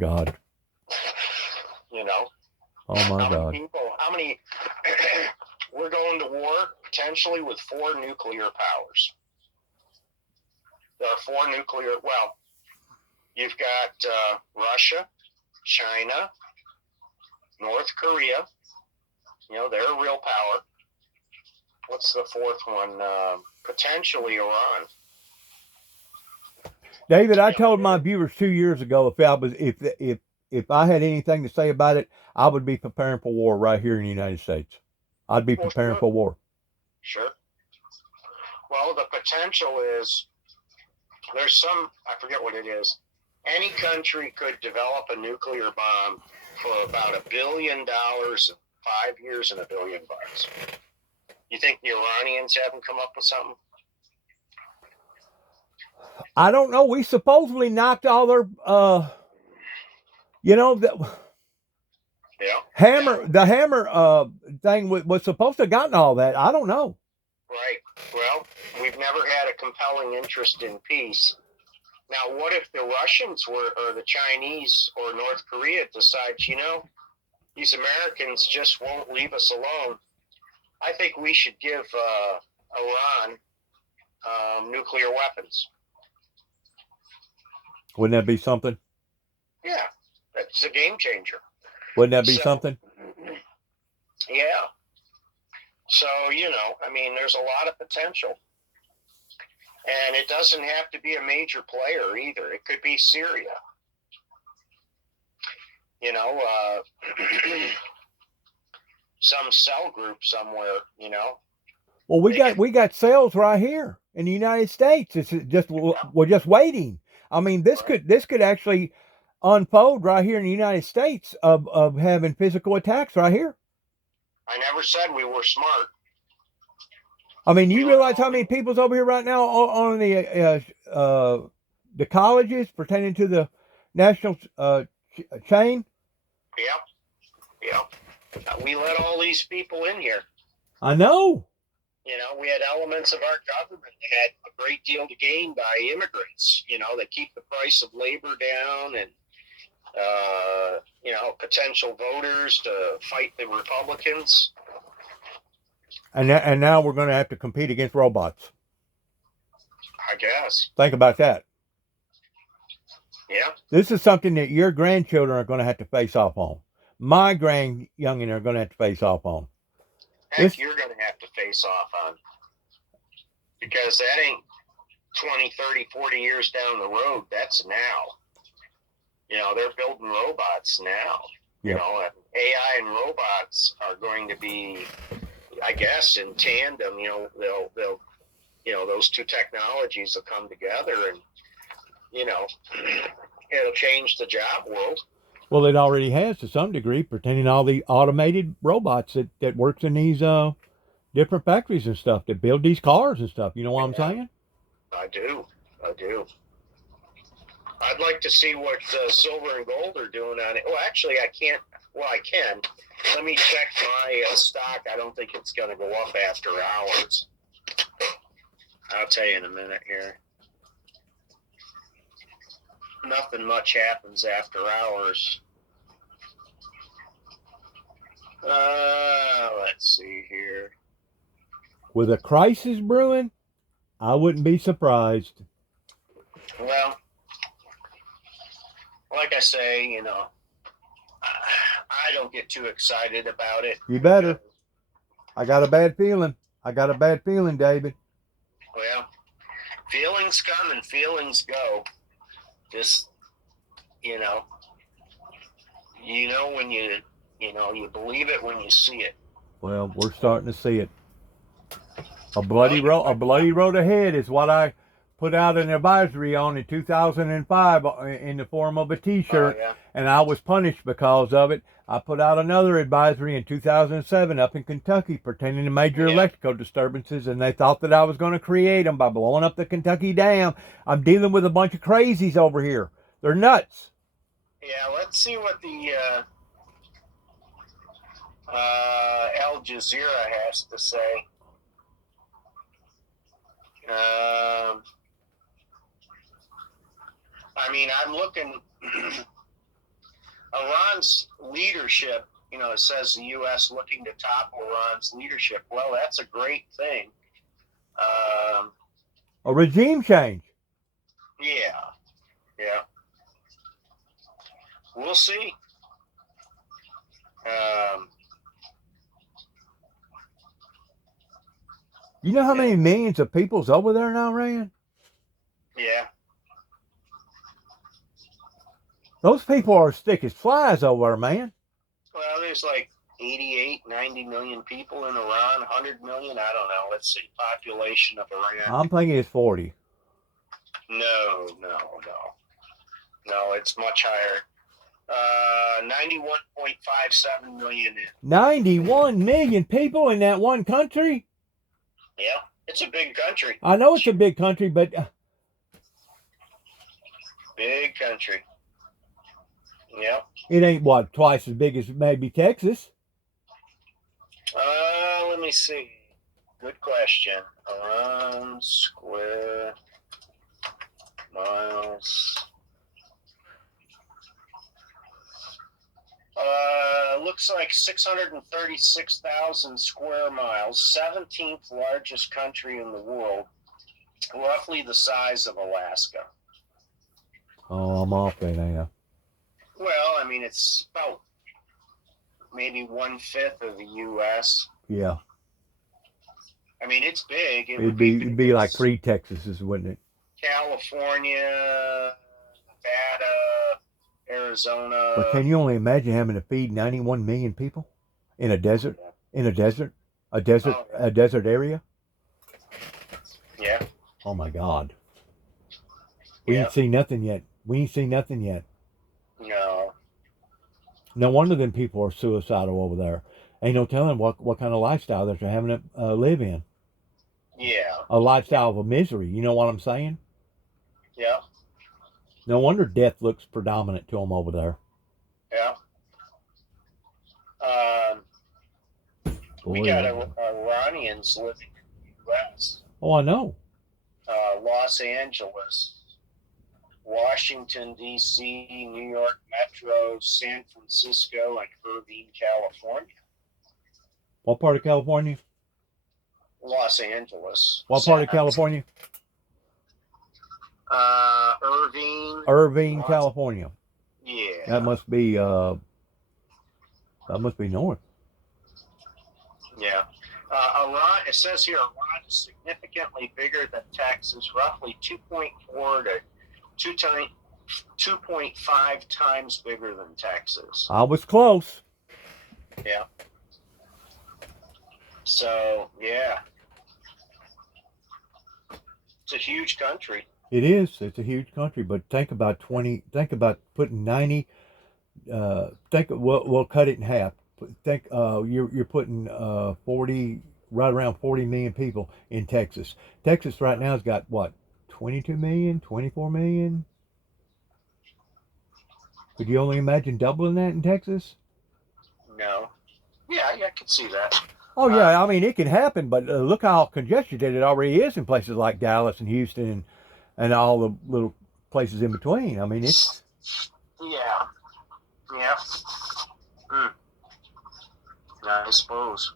God. You know, Oh my how many God. people? How many? We're going to war potentially with 4 nuclear powers. There are 4 nuclear. Well, you've got Russia, China, North Korea. You know, they're a real power. What's the 4th one? Potentially Iran. David, I told my viewers 2 years ago if I had anything to say about it, I would be preparing for war right here in the United States. I'd be Well, preparing for war. sure. Well, the potential is there's some, I forget what it is. Any country could develop a nuclear bomb for about $1 billion in 5 years and $1 billion. You think the Iranians haven't come up with something? I don't know. We supposedly knocked all their, the Yeah. the hammer thing was supposed to have gotten all that. I don't know. Right. Well, we've never had a compelling interest in peace. Now, what if the Russians or the Chinese or North Korea decides, these Americans just won't leave us alone? I think we should give Iran nuclear weapons. Wouldn't that be something? Yeah, that's a game changer. Wouldn't that be something? Yeah. So, there's a lot of potential. And it doesn't have to be a major player either. It could be Syria. Some cell group somewhere, Well, we got cells right here in the United States. It's just we're just waiting. I mean, this could actually unfold right here in the United States of having physical attacks right here. I never said we were smart. I mean, you realize how many people's over here right now on the colleges pertaining to the national chain? Yep. We let all these people in here. I know. We had elements of our government that had a great deal to gain by immigrants, that keep the price of labor down and, potential voters to fight the Republicans. And now we're going to have to compete against robots. I guess. Think about that. Yeah. This is something that your grandchildren are going to have to face off on. My grand youngin are going to have to face off on. Heck, you're going to have to face off on. Because that ain't 20, 30, 40 years down the road. That's now. They're building robots now. Yep. AI and robots are going to be, I guess, in tandem. They'll those two technologies will come together and, it'll change the job world. Well, it already has to some degree, pertaining to all the automated robots that works in these different factories and stuff that build these cars and stuff. You know what I'm saying? I do. I'd like to see what Silver and Gold are doing on it. Well, actually, I can't. Well, I can. Let me check my stock. I don't think it's going to go up after hours. I'll tell you in a minute here. Nothing much happens after hours. Let's see here. With a crisis brewing, I wouldn't be surprised. Well, like I say, I don't get too excited about it. You better. I got a bad feeling. David. Well, feelings come and feelings go. Just, when you believe it when you see it. Well, we're starting to see it. A bloody road ahead is what I put out an advisory on in 2005 in the form of a T-shirt, and I was punished because of it. I put out another advisory in 2007 up in Kentucky pertaining to major electrical disturbances, and they thought that I was going to create them by blowing up the Kentucky Dam. I'm dealing with a bunch of crazies over here. They're nuts. Yeah, let's see what the Al Jazeera has to say. I'm looking. Iran's leadership, it says the U.S. looking to topple Iran's leadership. Well, that's a great thing. A regime change. Yeah. We'll see. You know how many millions of people's over there now, Rand? Yeah. Those people are thick as flies over there, man. Well, there's like 88, 90 million people in Iran, 100 million, I don't know. Let's see, population of Iran. I'm thinking it's 40. No, it's much higher. 91.57 million. 91 million people in that one country? Yeah, it's a big country. I know it's a big country, but... Big country. Yep. It ain't, what, twice as big as maybe Texas? Let me see. Good question. Iran square miles. Looks like 636,000 square miles, 17th largest country in the world, roughly the size of Alaska. Oh, I'm off there now. Well, I mean, it's about maybe 1/5 of the U.S. Yeah. I mean, it's big. It'd be like 3 Texases, wouldn't it? California, Nevada, Arizona. But can you only imagine having to feed 91 million people in a desert? In a desert area? Yeah. Oh my God. We ain't seen nothing yet. No. No wonder them people are suicidal over there. Ain't no telling what kind of lifestyle that they're having to live in. Yeah. A lifestyle of misery. You know what I'm saying? Yeah. No wonder death looks predominant to them over there. Yeah. We got Iranians living in the U.S. Oh, I know. Los Angeles, Washington, D.C., New York Metro, San Francisco, and Irvine, California. What part of California? Los Angeles. What part of California? Irvine, California. Yeah. That must be north. Yeah. Iran, it says here, Iran is significantly bigger than Texas, roughly 2.4 to 2.5 times bigger than Texas. I was close. Yeah. So, yeah. It's a huge country. It is. It's a huge country, but think about putting 90. We'll cut it in half. You're putting 40, right around 40 million people in Texas. Texas right now has got what, 22 million, 24 million. Could you only imagine doubling that in Texas? No. Yeah, I could see that. Oh yeah, I mean it can happen, but look how congested it already is in places like Dallas and Houston and all the little places in between. I mean it's. Yeah. I suppose.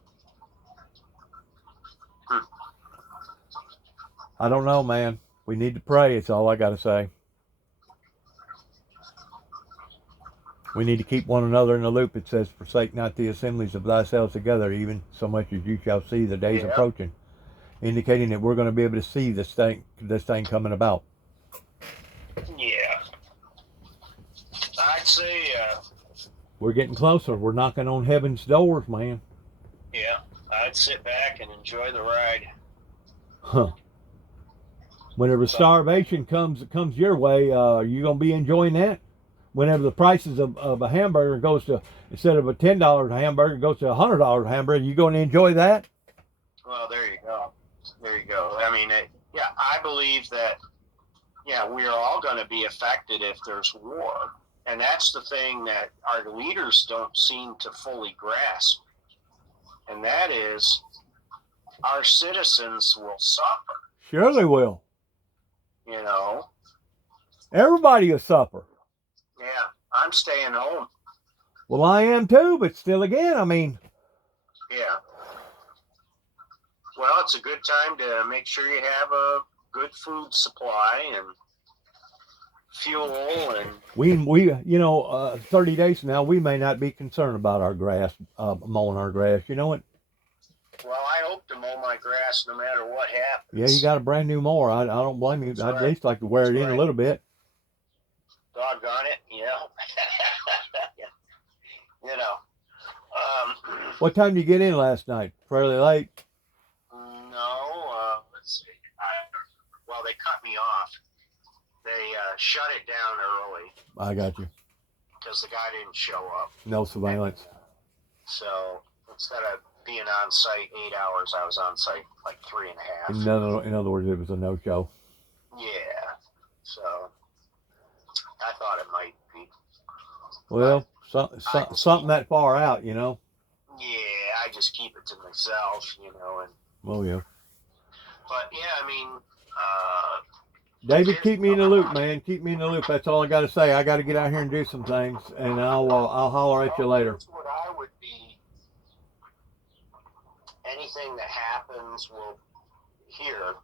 I don't know, man. We need to pray. It's all I got to say. We need to keep one another in the loop. It says, forsake not the assemblies of thyself together, even so much as you shall see the days approaching. Indicating that we're going to be able to see this thing coming about. Yeah. I'd say... we're getting closer. We're knocking on heaven's doors, man. Yeah. I'd sit back and enjoy the ride. Huh. Whenever starvation comes your way, you going to be enjoying that? Whenever the prices of a hamburger goes to, instead of a $10 hamburger, goes to $100 hamburger, you going to enjoy that? Well, there you go. I mean, I believe that, we are all going to be affected if there's war. And that's the thing that our leaders don't seem to fully grasp. And that is, our citizens will suffer. Sure they will. You know? Everybody will suffer. Yeah, I'm staying home. Well, I am too, but still, again, I mean, Yeah. Well, it's a good time to make sure you have a good food supply and fuel, and we 30 days from now, we may not be concerned about our grass, mowing our grass. You know what? well, I hope to mow my grass no matter what happens. Yeah, you got a brand new mower. I don't blame you. That's I'd at right. least like to wear it That's in a right. little bit. Doggone it, you know. You know. What time did you get in last night? Fairly late. No, let's see. Well, they cut me off. They shut it down early I got you. because the guy didn't show up. No surveillance. So instead of being on site 8 hours, I was on site like 3.5. In other words, it was a no-show. Yeah. So I thought it might be. Well, something that far out, you know. Yeah, I just keep it to myself, you know. And Oh yeah. but yeah, I mean, David, keep me in the loop, man. Keep me in the loop. That's all I got to say. I got to get out here and do some things, and I'll holler at you later. That's what I would be. Anything that happens will here,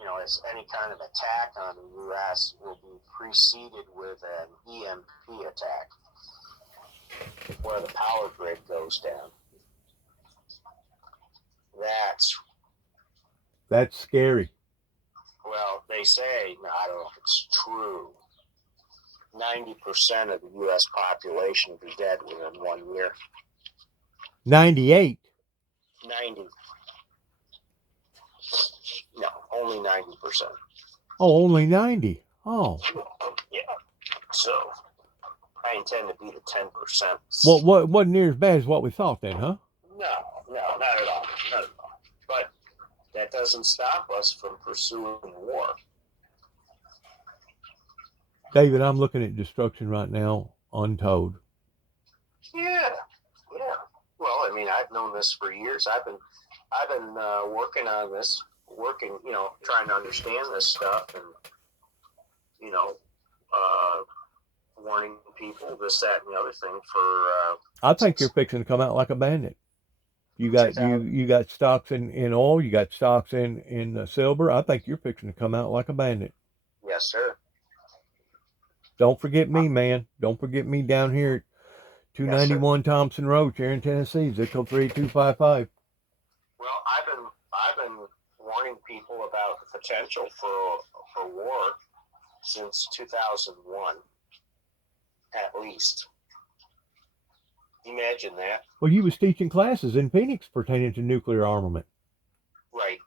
you know, as any kind of attack on the U.S. will be preceded with an EMP attack, where the power grid goes down. That's scary. Well, they say, I don't know if it's true, 90% of the U.S. population will be dead within 1 year. 98. 90. No, only 90%. Oh, only 90. Oh. Yeah. So I intend to be the 10%. What wasn't near as bad as what we thought then, huh? No, not at all. Not at all. But that doesn't stop us from pursuing war. David, I'm looking at destruction right now, untold. Yeah. Well, I mean, I've known this for years. I've been working on this, you know, trying to understand this stuff, and you know, warning people this, that, and the other thing for. I think you're fixing to come out like a bandit. You got stocks in oil. You got stocks in silver. I think you're fixing to come out like a bandit. Yes, sir. Don't forget me, man. Don't forget me down here at 291 Thompson Road, here in Tennessee, zip code 38255. Well, I've been warning people about the potential for war since 2001, at least. Imagine that. Well, you was teaching classes in Phoenix pertaining to nuclear armament. Right.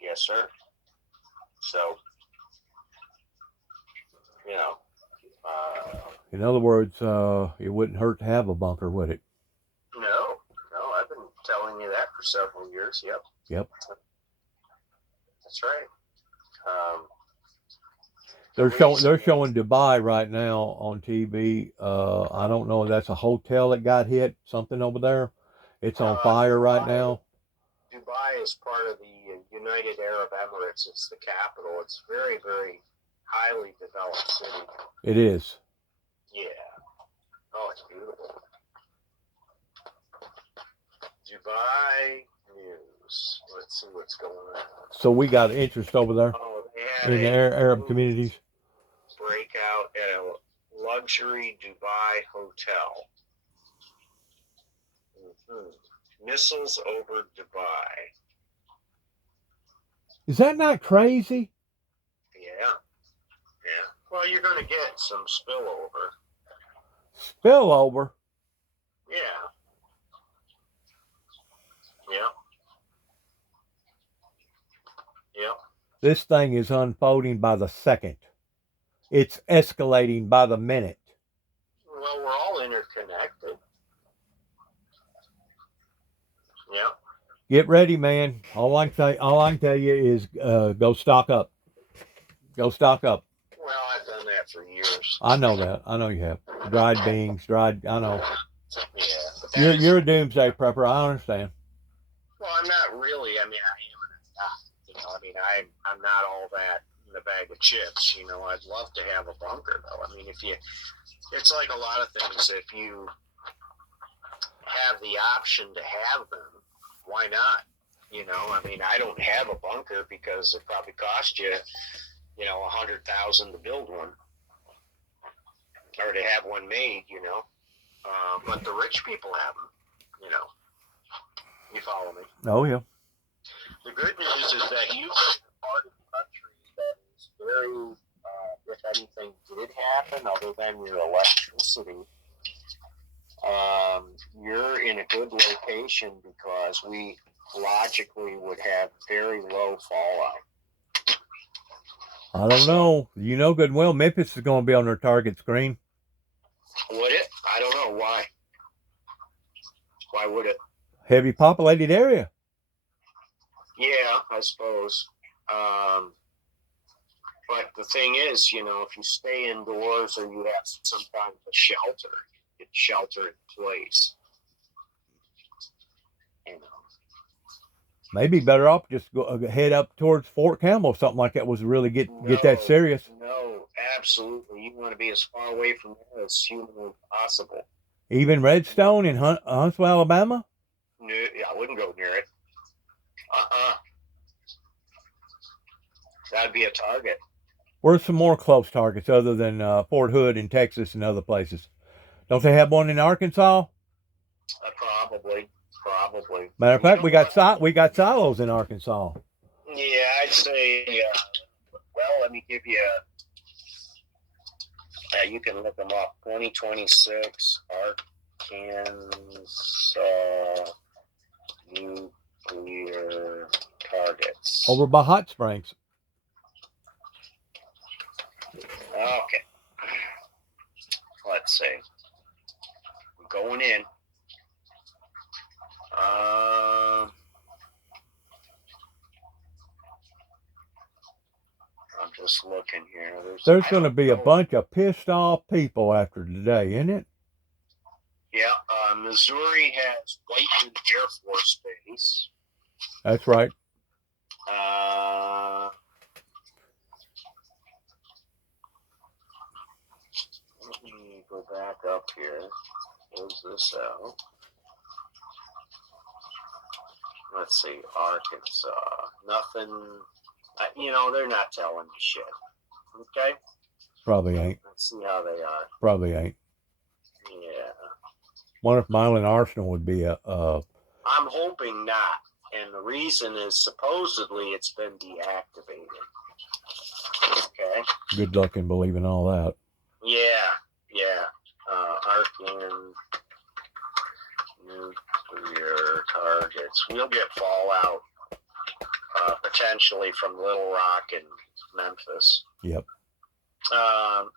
Yes, sir. So, you know. In other words, it wouldn't hurt to have a bunker, would it? No, I've been telling you that for several years. Yep. That's right. They're showing Dubai right now on TV. I don't know if that's a hotel that got hit, something over there. It's on fire right now. Dubai is part of the United Arab Emirates. It's the capital. It's very, very highly developed city. It is. Yeah. Oh, it's beautiful. Dubai news. Let's see what's going on. So we got interest over there in the Arab communities. Breakout at a luxury Dubai hotel. Missiles over Dubai. Is that not crazy? Yeah. Well, you're going to get some spillover. Spillover? Yeah. This thing is unfolding by the second. It's escalating by the minute. Well, we're all interconnected. Yeah. Get ready, man. All I can tell you is go stock up. Go stock up. Well, I've done that for years. I know that. I know you have. Dried beans, I know. Yeah. You're a doomsday prepper. I understand. Well, I'm not really. I mean, I am and I'm not. You know, I mean, I'm not all that in a bag of chips. You know, I'd love to have a bunker, though. I mean, if It's like a lot of things. If you have the option to have them, why not? You know, I mean, I don't have a bunker because it probably cost you, you know, $100,000 to build one or to have one made. You know, but the rich people have them. You know, you follow me? Oh yeah. The good news is that you are part of the country that is very, if anything did happen other than your electricity, you're in a good location because we logically would have very low fallout. I don't know. You know good and well Memphis is going to be on their target screen. Would it? I don't know. Why? Why would it? Heavy populated area. Yeah, I suppose. But the thing is, you know, if you stay indoors or you have some kind of a shelter, you get shelter in place. You know. Maybe better off just go head up towards Fort Campbell, something like that was really get that serious. No, absolutely. You want to be as far away from there as humanly possible. Even Redstone in Huntsville, Alabama? No, I wouldn't go near it. That'd be a target. Where's some more close targets other than Fort Hood in Texas and other places? Don't they have one in Arkansas? Probably. Matter of fact, we got silos in Arkansas. Yeah, I'd say. Well, let me give you. You can look them up. 2026 Arkansas nuclear targets. Over by Hot Springs. Okay. Let's see. I'm going in. I'm just looking here. There's going to be a bunch of pissed off people after today, isn't it? Yeah. Missouri has Whiteman Air Force Base. That's right. Let me go back up here. Close this out. Let's see, Arkansas. Nothing. You know, they're not telling you shit. Okay? Probably ain't. Let's see how they are. Probably ain't. Yeah. Wonder if Milan Arsenal would be a. I'm hoping not. And the reason is supposedly it's been deactivated. Okay? Good luck in believing all that. Yeah. Arkan nuclear targets. We'll get fallout potentially from Little Rock and Memphis. Yep.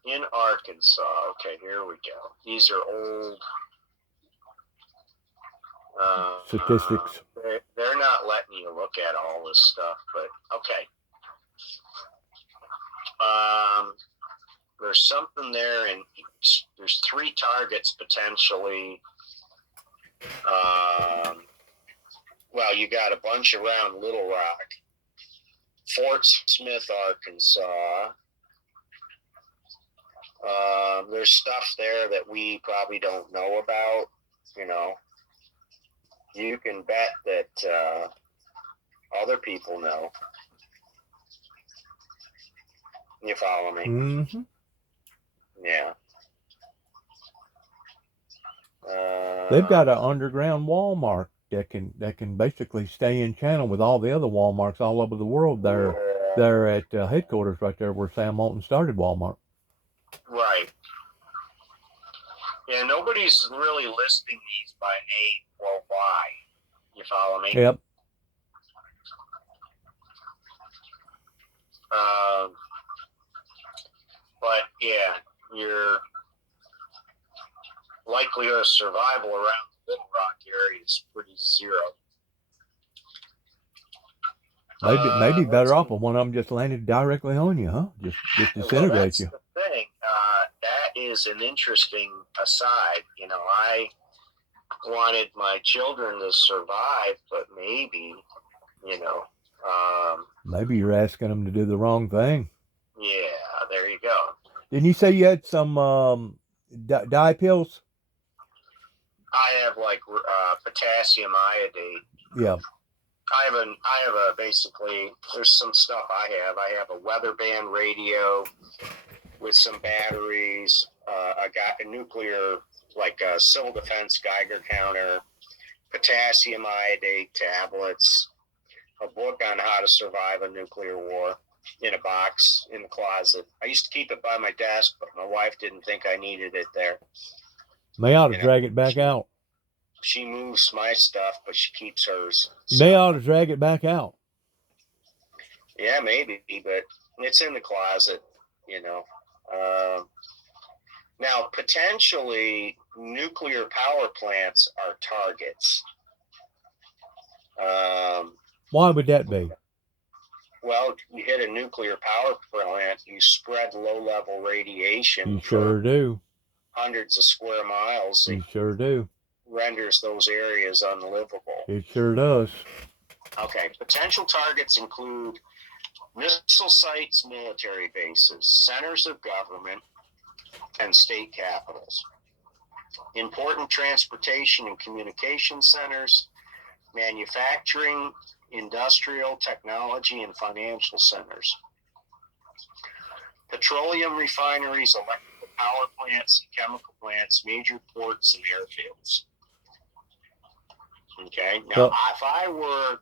In Arkansas. Okay, here we go. These are old statistics. They're not letting you look at all this stuff, but okay. There's something there, and there's 3 targets potentially. Well, you got a bunch around Little Rock, Fort Smith, Arkansas. There's stuff there that we probably don't know about. You know, you can bet that other people know. You follow me? Mm-hmm. Yeah. They've got an underground Walmart that can basically stay in channel with all the other Walmarts all over the world. They're at headquarters right there where Sam Moulton started Walmart. Right. Yeah, nobody's really listing these by name or why. You follow me? Yep. But yeah, your likelihood of survival around the Little Rock area is pretty zero. Maybe better off if one of them just landed directly on you, huh? Just disintegrate you. That's the thing. That is an interesting aside. You know, I wanted my children to survive, but maybe, you know. Maybe you're asking them to do the wrong thing. Yeah, there you go. Didn't you say you had some dye pills? I have like potassium iodate. Yeah. I have a basically. There's some stuff I have. I have a weather band radio with some batteries. I got a nuclear, like a civil defense Geiger counter, potassium iodate tablets, a book on how to survive a nuclear war in a box in the closet. I used to keep it by my desk, but my wife didn't think I needed it there. May ought to drag it back out. She moves my stuff, but she keeps hers. May ought to drag it back out. Yeah, maybe, but it's in the closet, you know. Now, potentially, nuclear power plants are targets. Why would that be? Well, you hit a nuclear power plant, you spread low-level radiation. You sure do. Hundreds of square miles. You sure do. Renders those areas unlivable. It sure does. Okay, potential targets include missile sites, military bases, centers of government, and state capitals, important transportation and communication centers, manufacturing, industrial, technology, and financial centers, petroleum refineries, electrical power plants, chemical plants, major ports, and airfields. Okay, now if I were